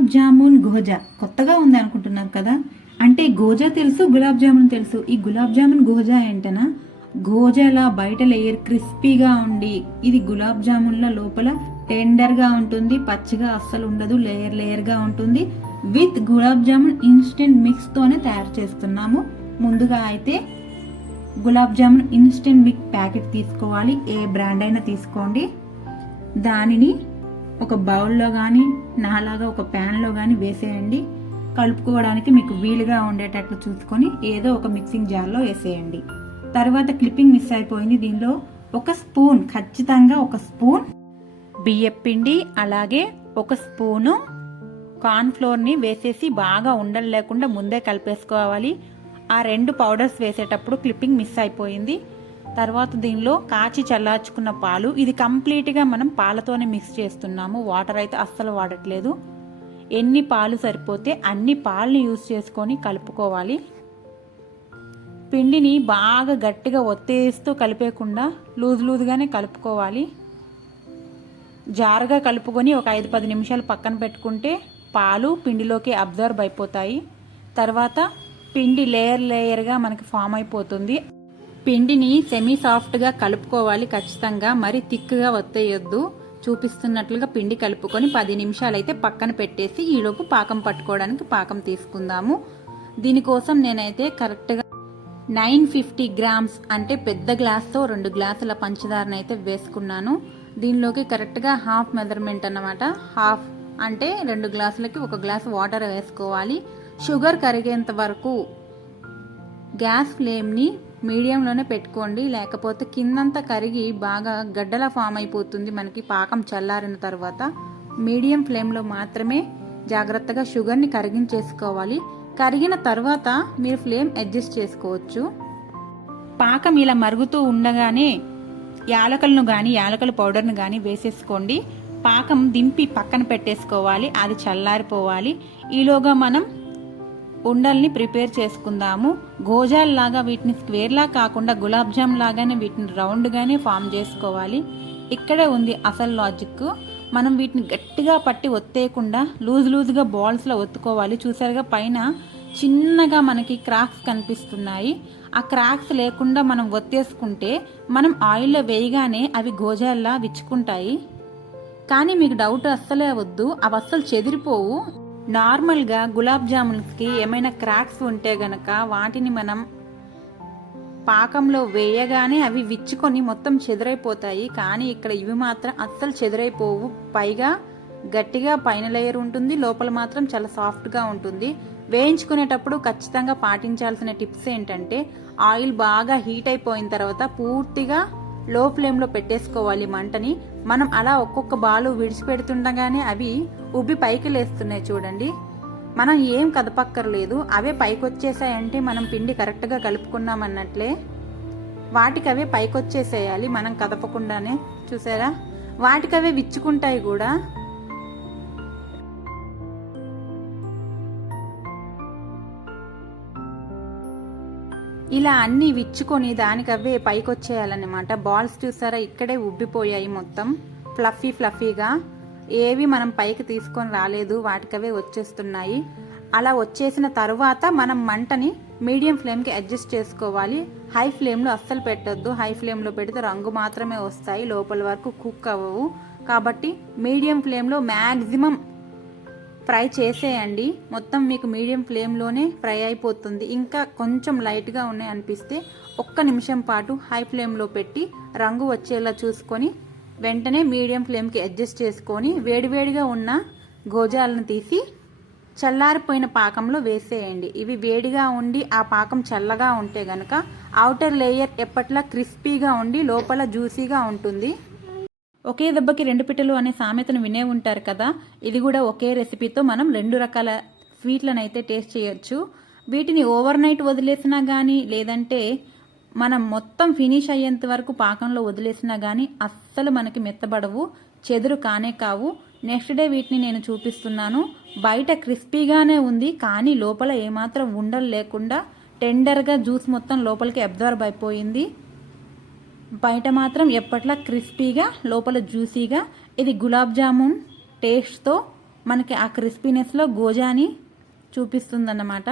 గులాబ్ జామున్ గోజా కొత్తగా ఉంది అనుకుంటున్నారు కదా. అంటే గోజా తెలుసు, గులాబ్ జామున్ తెలుసు. ఈ గులాబ్ జామున్ గోజా ఏంటనా, గోజాలా బయట లేయర్ క్రిస్పీగా ఉండి ఇది గులాబ్ జామున్ల లోపల టెండర్గా ఉంటుంది, పచ్చిగా అస్సలు ఉండదు, లేయర్ లేయర్గా ఉంటుంది. విత్ గులాబ్ జామున్ ఇన్స్టెంట్ మిక్స్తోనే తయారు చేస్తున్నాము. ముందుగా అయితే gulab jamun instant mix packet తీసుకోవాలి. ఏ బ్రాండ్ అయినా తీసుకోండి. దానిని ఒక బౌల్లో కానీ నాలాగా ఒక ప్యాన్లో కానీ వేసేయండి. కలుపుకోవడానికి మీకు వీలుగా ఉండేటట్లు చూసుకొని ఏదో ఒక మిక్సింగ్ జార్లో వేసేయండి. తర్వాత క్లిప్పింగ్ మిస్ అయిపోయింది. దీనిలో ఒక స్పూన్, ఖచ్చితంగా ఒక స్పూన్ బియ్యపిండి, అలాగే ఒక స్పూను కార్న్ ఫ్లోర్ని వేసేసి బాగా ఉండలు లేకుండా ముందే కలిపేసుకోవాలి. ఆ రెండు పౌడర్స్ వేసేటప్పుడు క్లిప్పింగ్ మిస్ అయిపోయింది. తర్వాత దీనిలో కాచి చల్లార్చుకున్న పాలు, ఇది కంప్లీట్గా మనం పాలతోనే మిక్స్ చేస్తున్నాము, వాటర్ అయితే అస్సలు వాడట్లేదు. ఎన్ని పాలు సరిపోతే అన్ని పాలని యూజ్ చేసుకొని కలుపుకోవాలి. పిండిని బాగా గట్టిగా ఒత్తేస్తూ కలిపేయకుండా లూజ్గానే కలుపుకోవాలి. జారుగా కలుపుకొని ఒక 5-10 నిమిషాలు పక్కన పెట్టుకుంటే పాలు పిండిలోకి అబ్జర్వ్ అయిపోతాయి. తర్వాత పిండి లేయర్గా మనకి ఫామ్ అయిపోతుంది. పిండిని సెమీ సాఫ్ట్గా కలుపుకోవాలి ఖచ్చితంగా, మరి థిక్గా ఒత్తేయొద్దు. చూపిస్తున్నట్లుగా పిండి కలుపుకొని 10 నిమిషాలు అయితే పక్కన పెట్టేసి ఈలోపు పాకం పట్టుకోవడానికి పాకం తీసుకుందాము. దీనికోసం నేనైతే కరెక్ట్గా 950 గ్రామ్స్ అంటే పెద్ద గ్లాస్తో 2 గ్లాసుల పంచదారను అయితే వేసుకున్నాను. దీనిలోకి కరెక్ట్గా హాఫ్ మెజర్మెంట్ అన్నమాట. హాఫ్ అంటే 2 గ్లాసులకి 1 గ్లాసు వాటర్ వేసుకోవాలి. షుగర్ కరిగేంత వరకు గ్యాస్ ఫ్లేమ్ని మీడియంలోనే పెట్టుకోండి, లేకపోతే కిందంతా కరిగి బాగా గడ్డలా ఫామ్ అయిపోతుంది మనకి పాకం చల్లారిన తర్వాత. మీడియం ఫ్లేమ్లో మాత్రమే జాగ్రత్తగా షుగర్ని కరిగించేసుకోవాలి. కరిగిన తర్వాత మీరు ఫ్లేమ్ అడ్జస్ట్ చేసుకోవచ్చు. పాకం ఇలా మరుగుతూ ఉండగానే యాలకలను కానీ యాలకల పౌడర్ను కానీ వేసేసుకోండి. పాకం దింపి పక్కన పెట్టేసుకోవాలి, అది చల్లారిపోవాలి. ఈలోగా మనం ఉండల్ని ప్రిపేర్ చేసుకుందాము. గోజాల్లాగా వీటిని స్క్వేర్లా కాకుండా గులాబ్ జామ్ లాగానే వీటిని రౌండ్గానే ఫామ్ చేసుకోవాలి. ఇక్కడే ఉంది అసలు లాజిక్. మనం వీటిని గట్టిగా పట్టి ఒత్తేయకుండా లూజ్గా బాల్స్లో ఒత్తుకోవాలి. చూసారుగా పైన చిన్నగా మనకి క్రాక్స్ కనిపిస్తున్నాయి. ఆ క్రాక్స్ లేకుండా మనం ఒత్తేసుకుంటే మనం ఆయిల్లో వేయగానే అవి గోజాల్లా విచ్చుకుంటాయి. కానీ మీకు డౌట్ అస్సలే వద్దు, అవి అస్సలు చెదిరిపోవు. నార్మల్గా గులాబ్ జామున్స్కి ఏమైనా క్రాక్స్ ఉంటే గనక వాటిని మనం పాకంలో వేయగానే అవి విచ్చుకొని మొత్తం చెదిరైపోతాయి. కానీ ఇక్కడ ఇవి మాత్రం అస్సలు చెదిరైపోవు. పైగా గట్టిగా పైన లేయర్ ఉంటుంది, లోపల మాత్రం చాలా సాఫ్ట్గా ఉంటుంది. వేయించుకునేటప్పుడు ఖచ్చితంగా పాటించాల్సిన టిప్స్ ఏంటంటే ఆయిల్ బాగా హీట్ అయిపోయిన తర్వాత పూర్తిగా లో ఫ్లేమ్లో పెట్టేసుకోవాలి మంటని. మనం అలా ఒక్కొక్క బాలు విడిచిపెడుతుండగానే అవి ఉబ్బి పైకి లేస్తున్నాయి చూడండి. మనం ఏం కదపక్కర్లేదు, అవే పైకి వచ్చేసాయంటే మనం పిండి కరెక్ట్గా కలుపుకున్నామన్నట్లే. వాటికవే పైకి వచ్చేసేయాలి మనం కదపకుండానే. చూసారా, వాటికవే విచ్చుకుంటాయి కూడా. ఇలా అన్నీ విచ్చుకొని దానికవే పైకి వచ్చేయాలన్నమాట. బాల్స్ చూసారా ఇక్కడే ఉబ్బిపోయాయి, మొత్తం ఫ్లఫీగా. ఏవి మనం పైకి తీసుకొని రాలేదు, వాటికవే వచ్చేస్తున్నాయి. అలా వచ్చేసిన తర్వాత మనం మంటని మీడియం ఫ్లేమ్కి అడ్జస్ట్ చేసుకోవాలి. హై ఫ్లేమ్లో అస్సలు పెట్టొద్దు. హై ఫ్లేమ్లో పెడితే రంగు మాత్రమే వస్తాయి, లోపల వరకు కుక్ అవ్వవు. కాబట్టి మీడియం ఫ్లేమ్లో మ్యాక్సిమం ఫ్రై చేసేయండి. మొత్తం మీకు మీడియం ఫ్లేమ్లోనే ఫ్రై అయిపోతుంది. ఇంకా కొంచెం లైట్గా ఉన్నాయి అనిపిస్తే 1 నిమిషం పాటు హై ఫ్లేమ్లో పెట్టి రంగు వచ్చేలా చూసుకొని వెంటనే మీడియం ఫ్లేమ్కి అడ్జస్ట్ చేసుకొని వేడివేడిగా ఉన్న గోజాలను తీసి చల్లారిపోయిన పాకంలో వేసేయండి. ఇవి వేడిగా ఉండి ఆ పాకం చల్లగా ఉంటే గనక ఔటర్ లేయర్ ఎప్పట్లా క్రిస్పీగా ఉండి లోపల జ్యూసీగా ఉంటుంది. ఒకే దెబ్బకి 2 పిట్టలు అనే సామెతను వినే ఉంటారు కదా. ఇది కూడా ఒకే రెసిపీతో మనం 2 రకాల స్వీట్లను అయితే టేస్ట్ చేయొచ్చు. వీటిని ఓవర్ నైట్ వదిలేసినా కానీ, లేదంటే మనం మొత్తం ఫినిష్ అయ్యేంత వరకు పాకంలో వదిలేసినా కానీ అస్సలు మనకి మెత్తబడవు, చెదురు కానే కావు. నెక్స్ట్ డే వీటిని నేను చూపిస్తున్నాను. బయట క్రిస్పీగానే ఉంది, కానీ లోపల ఏమాత్రం ఉండలు లేకుండా టెండర్గా జ్యూస్ మొత్తం లోపలికి అబ్జర్వ్ అయిపోయింది. బయట మాత్రం ఎప్పట్లా క్రిస్పీగా, లోపల జ్యూసీగా. ఇది గులాబ్ జామున్ టేస్ట్తో మనకి ఆ క్రిస్పీనెస్లో గోజాని చూపిస్తుందన్నమాట.